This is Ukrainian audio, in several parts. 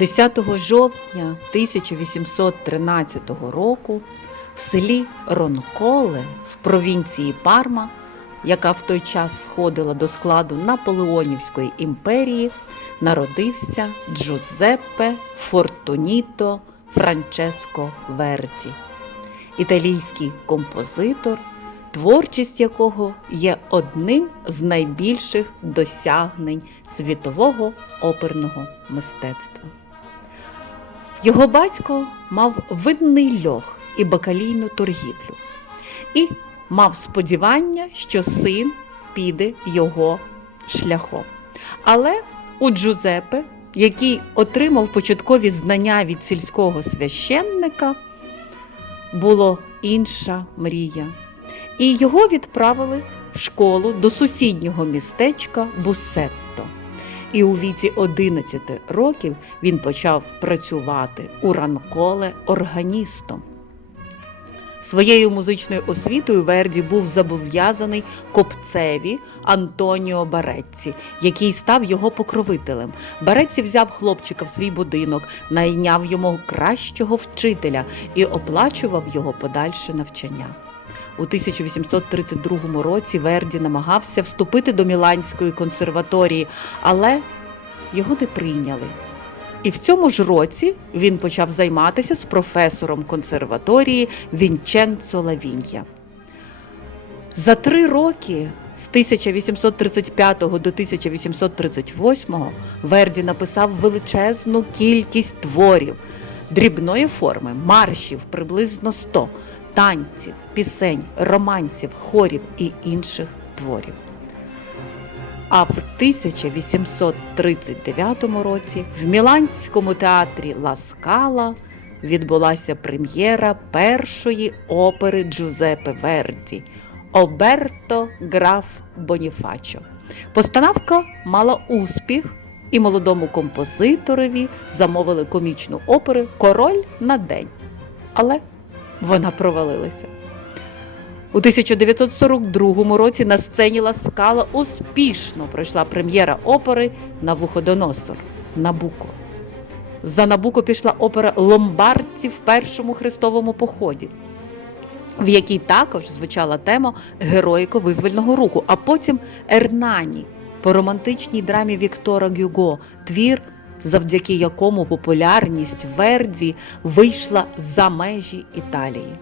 10 жовтня 1813 року в селі Ронколе в провінції Парма, яка в той час входила до складу Наполеонівської імперії, народився Джузеппе Фортуніто Франческо Верді, італійський композитор, творчість якого є одним з найбільших досягнень світового оперного мистецтва. Його батько мав видний льох і бакалійну торгівлю, і мав сподівання, що син піде його шляхом. Але у Джузепе, який отримав початкові знання від сільського священника, було інша мрія. І його відправили в школу до сусіднього містечка Бусетто. І у віці 11 років він почав працювати у ранколе органістом. Своєю музичною освітою Верді був зобов'язаний копцеві Антоніо Барецці, який став його покровителем. Барецці взяв хлопчика в свій будинок, найняв йому кращого вчителя і оплачував його подальше навчання. У 1832 році Верді намагався вступити до Міланської консерваторії, але його не прийняли. І в цьому ж році він почав займатися з професором консерваторії Вінченцо Лавінья. За три роки з 1835 до 1838 Верді написав величезну кількість творів дрібної форми, маршів приблизно 100, танців, пісень, романців, хорів і інших творів. А в 1839 році в Міланському театрі Ла Скала відбулася прем'єра першої опери Джузепе Верді Оберто Граф Боніфачо. Постановка мала успіх, і молодому композиторові замовили комічну оперу Король на день. Але вона провалилася. У 1942 році на сцені Ла Скала успішно пройшла прем'єра опери Навуходоносор Набуко. За Набуко пішла опера Ломбардці в першому хрестовому поході, в якій також звучала тема героїко-визвольного руху, а потім Ернані по романтичній драмі Віктора Гюго, твір, завдяки якому популярність Верді вийшла за межі Італії.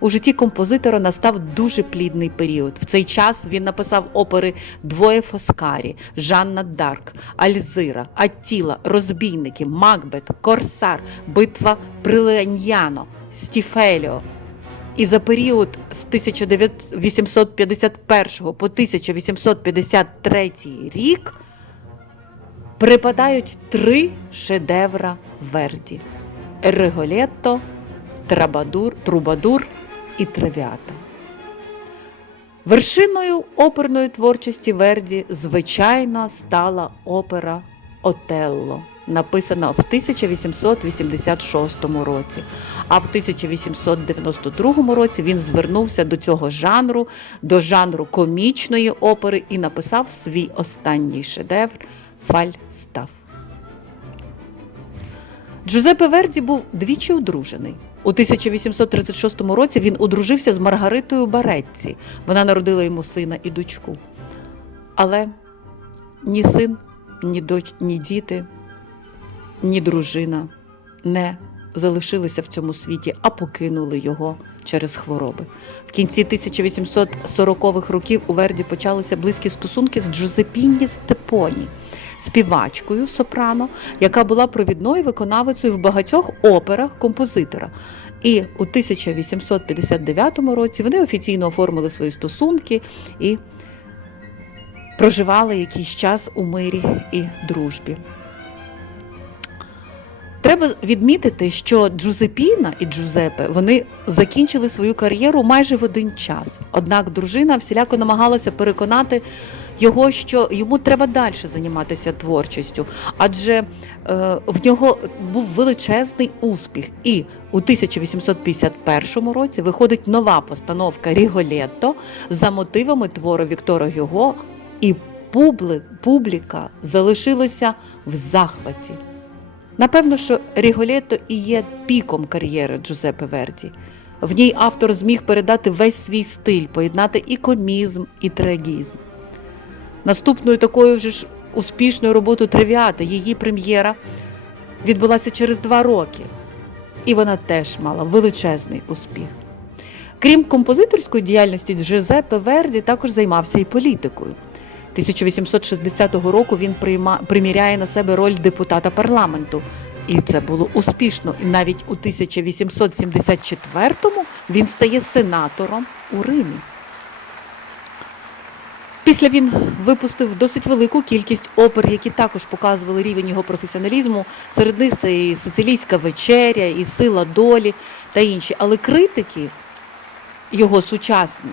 У житті композитора настав дуже плідний період. В цей час він написав опери Двоє Фоскарі, Жанна Дарк, Альзира, Аттіла, Розбійники, Макбет, Корсар, Битва Приленьяно, Стіфеліо. І за період з 1851 по 1853 рік припадають три шедевра Верді: Реголетто, Трабадур, Трубадур і Травіата. Вершиною оперної творчості Верді, звичайно, стала опера Отелло, написана в 1886 році. А в 1892 році він звернувся до цього жанру, до жанру комічної опери і написав свій останній шедевр Фальстаф. Джузеппе Верді був двічі одружений. У 1836 році він одружився з Маргаритою Баретці. Вона народила йому сина і дочку. Але ні син, ні доч, ні діти, ні дружина не залишилися в цьому світі, а покинули його через хвороби. В кінці 1840-х років у Верді почалися близькі стосунки з Джузепінні Степоні, співачкою сопрано, яка була провідною виконавицею в багатьох операх композитора. І у 1859 році вони офіційно оформили свої стосунки і проживали якийсь час у мирі і дружбі. Треба відмітити, що Джузепіна і Джузепе вони закінчили свою кар'єру майже в один час. Однак дружина всіляко намагалася переконати його, що йому треба далі займатися творчістю, адже е, в нього був величезний успіх. І у 1851 році виходить нова постановка Ріголетто за мотивами твору Віктора Гюго, і публи, публіка залишилася в захваті. Напевно, що Ріголєто і є піком кар'єри Джузеппе Верді. В ній автор зміг передати весь свій стиль, поєднати і комізм, і трагізм. Наступною такою вже ж успішною роботою Тревіата, її прем'єра відбулася через два роки, і вона теж мала величезний успіх. Крім композиторської діяльності, Джузеппе Верді також займався і політикою. 1860 року він прийма, приміряє на себе роль депутата парламенту. І це було успішно. І навіть у 1874-му він стає сенатором у Римі. Після він випустив досить велику кількість опер, які також показували рівень його професіоналізму. Серед них це і Сицилійська вечеря, і Сила долі та інші. Але критики його сучасні,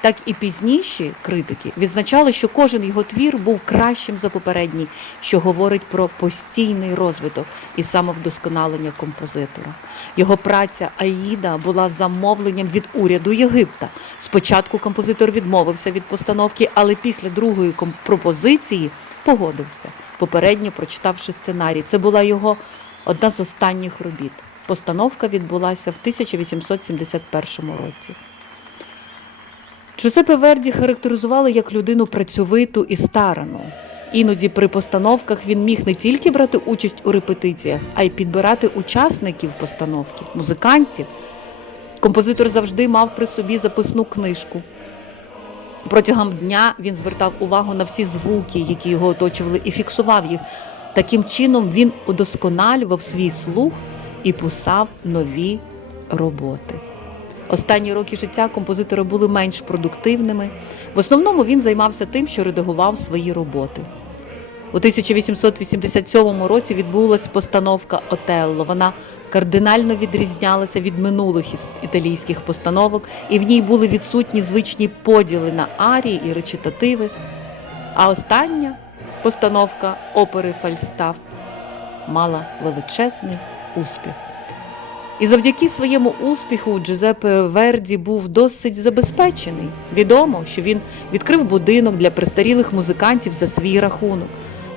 так і пізніші критики відзначали, що кожен його твір був кращим за попередній, що говорить про постійний розвиток і самовдосконалення композитора. Його праця Аїда була замовленням від уряду Єгипта. Спочатку композитор відмовився від постановки, але після другої пропозиції погодився, попередньо прочитавши сценарій. Це була його одна з останніх робіт. Постановка відбулася в 1871 році. Джузеппе Верді характеризували як людину працьовиту і старану. Іноді при постановках він міг не тільки брати участь у репетиціях, а й підбирати учасників постановки, музикантів. Композитор завжди мав при собі записну книжку. Протягом дня він звертав увагу на всі звуки, які його оточували, і фіксував їх. Таким чином він удосконалював свій слух і писав нові роботи. Останні роки життя композитора були менш продуктивними. В основному він займався тим, що редагував свої роботи. У 1887 році відбулася постановка Отелло. Вона кардинально відрізнялася від минулих італійських постановок, і в ній були відсутні звичні поділи на арії і речитативи. А остання постановка опери Фальстаф мала величезний успіх. І завдяки своєму успіху Джузеппе Верді був досить забезпечений. Відомо, що він відкрив будинок для престарілих музикантів за свій рахунок.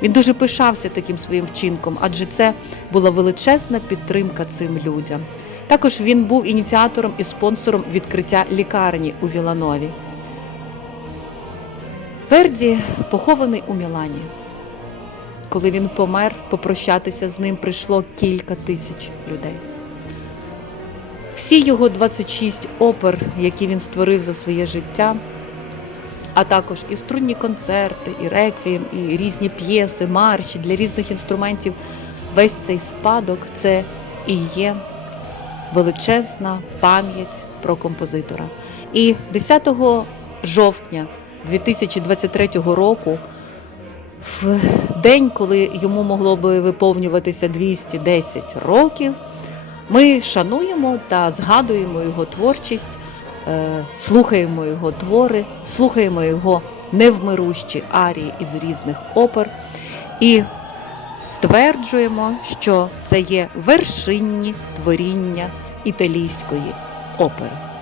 Він дуже пишався таким своїм вчинком, адже це була величезна підтримка цим людям. Також він був ініціатором і спонсором відкриття лікарні у Віланові. Верді похований у Мілані. Коли він помер, попрощатися з ним прийшло кілька тисяч людей. Всі його 26 опер, які він створив за своє життя, а також і струнні концерти, і реквієм, і різні п'єси, марші для різних інструментів. Весь цей спадок це і є величезна пам'ять про композитора. І 10 жовтня 2023 року, в день, коли йому могло би виповнюватися 210 років, ми шануємо та згадуємо його творчість, е, слухаємо його твори, слухаємо його невмирущі арії із різних опер і стверджуємо, що це є вершинні творіння італійської опери.